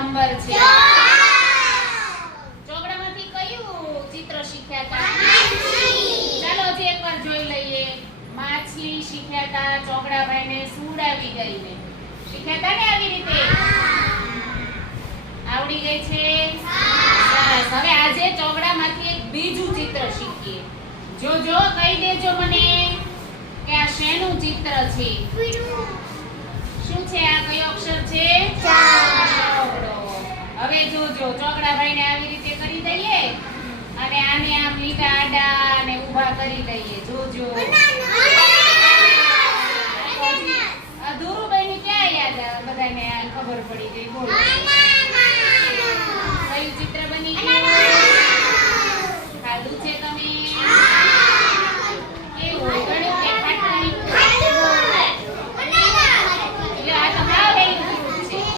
Number છે? ચોકડામાંથી કયું ચિત્ર શીખ્યા હતા? ચાલો હજી એકવાર જોઈ લઈએ. માછલી શીખ્યા હતા, ચોકડાભાઈને સુડાવી ગઈને. શીખ્યા હતા ને આવી રીતે? આવડી ગઈ છે? સરસ. હવે આજે ચોકડામાંથી એક બીજું ચિત્ર શીખીએ. જો કહી દેજો મને કે આ શેનું ચિત્ર છે? શું છે આ? કયો અક્ષર છે? ચોકડો. હવે જોજો, ચોકડાભાઈને આવી રીતે કરી દઈએ અને આને આમ લીટા આડા અને ઊભા કરી દઈએ. જોજો ધુરુભાઈને ક્યાં યાદ બધાને ખબર પડી ગઈ? બોલો કયું ચિત્ર